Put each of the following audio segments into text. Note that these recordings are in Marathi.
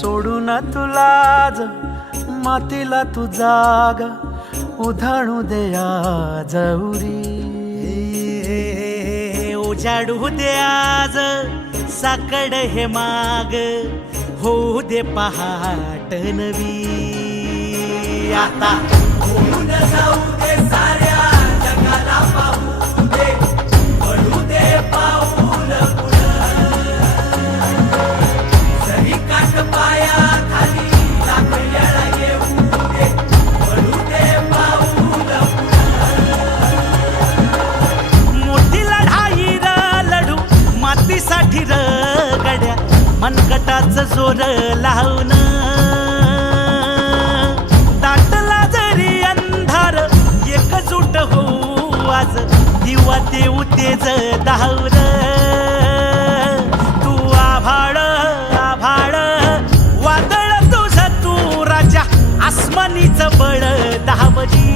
सोडून तुलाज मातीला तू जाग उधाणू दे आज उरी उजाडू दे आज साकड हे माग होऊ दे पहाट नवी आता होऊन जाऊ दे साऱ्या जगाला पाहू दे पडू दे पाऊल सही काट पाया खाली लाख येळा येऊ दे पडू दे पाऊल मोठी लढाई र लढू मातीसाठी र गड्या मनगटाच जोर लावून दाटला जरी अंधार एकजूट होऊ आज दिवा देऊ तेज धावर तू आभाळ आभाळ वादळ तुझ तू राजा आसमानीच बळ धावजी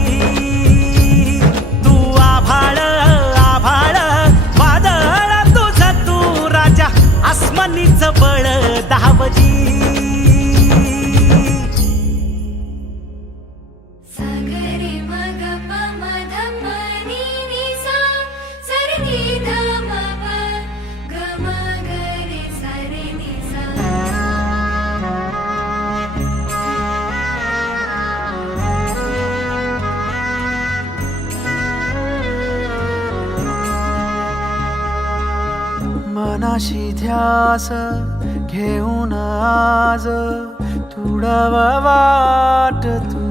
तू आभाळ आभाळ वादळ तुझ तू राजा आसमानीच बळ धावजी मनाशी ध्यास घेऊन आज तुडवा वाट तू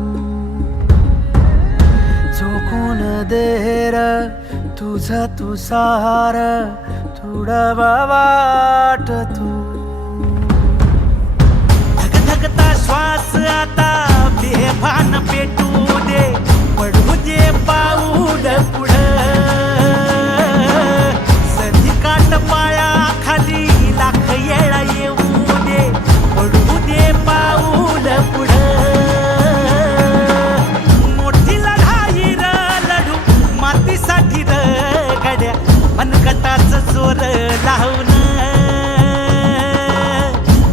झोकून देर तुझ तू सार तुडवा वाट तू धगधगता श्वास आता बेभान पेटू दे पडू दे पाऊल पुढं सधी काट पाया खाली लाख येळा येऊ दे पडू दे पाऊल पुढं मोठी लढाई र लढू मातीसाठी र गड्या मनगटाच जोर लावून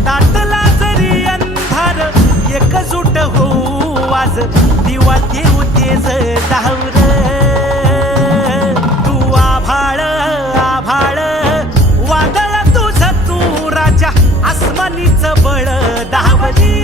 दाटला जरी अंधार एकजूट होऊ आज दिवा देऊ तेज धावर तू आभाळ आभाळ वादळ तुझ तू राजा आसमानीच बळ धावजी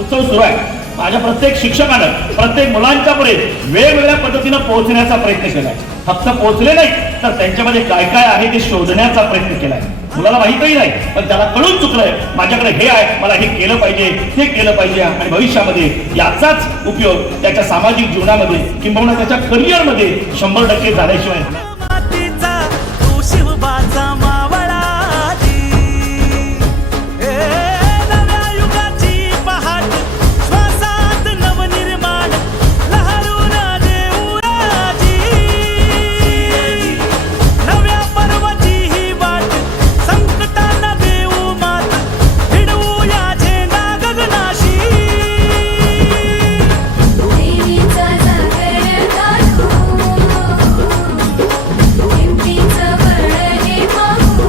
उत्सव सुरू आहे. माझ्या प्रत्येक शिक्षकानं प्रत्येक मुलांच्या पुढे वेगवेगळ्या पद्धतीनं पोहोचण्याचा प्रयत्न केलाय. फक्त पोहोचले नाही तर त्यांच्यामध्ये काय काय आहे ते शोधण्याचा प्रयत्न केलाय. मुलाला माहितही नाही पण त्याला कळून चुकलंय माझ्याकडे हे आहे मला हे केलं पाहिजे ते केलं पाहिजे आणि भविष्यामध्ये याचाच उपयोग त्याच्या सामाजिक जीवनामध्ये किंबहुना त्याच्या करिअरमध्ये 100% झाल्याशिवाय मातीचा तू शिवबाचा मावळा नव्या युगाची पहाट श्वासात नवनिर्माण लहरून देऊ राजी नव्या पर्वाची ही वाट संकटांना देऊ मात भिडवू या झेंडा गगनाशी देवीचा जागर घालू हिमतीचं बळ हे पाहू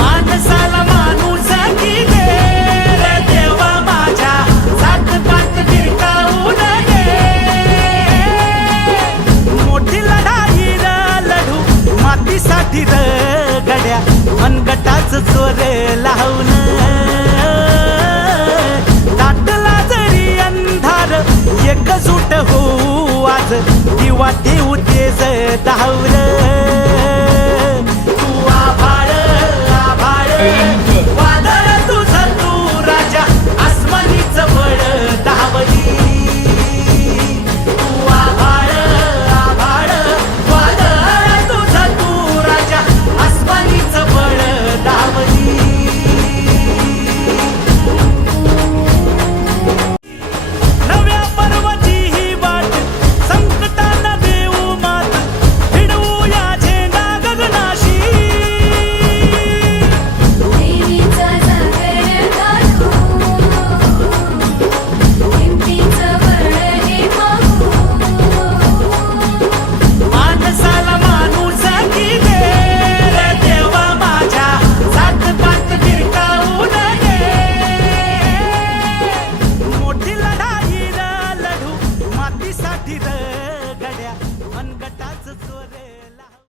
माणसाला माणूस की दे रे देवा माझ्या जात पात फिरकावू नये मोठी लढाई र लढू मातीसाठी र गड्या मनगटाच जोर लावून दाटला जरी अंधार एकजूट होऊ आज दिवा देऊ तेज धावर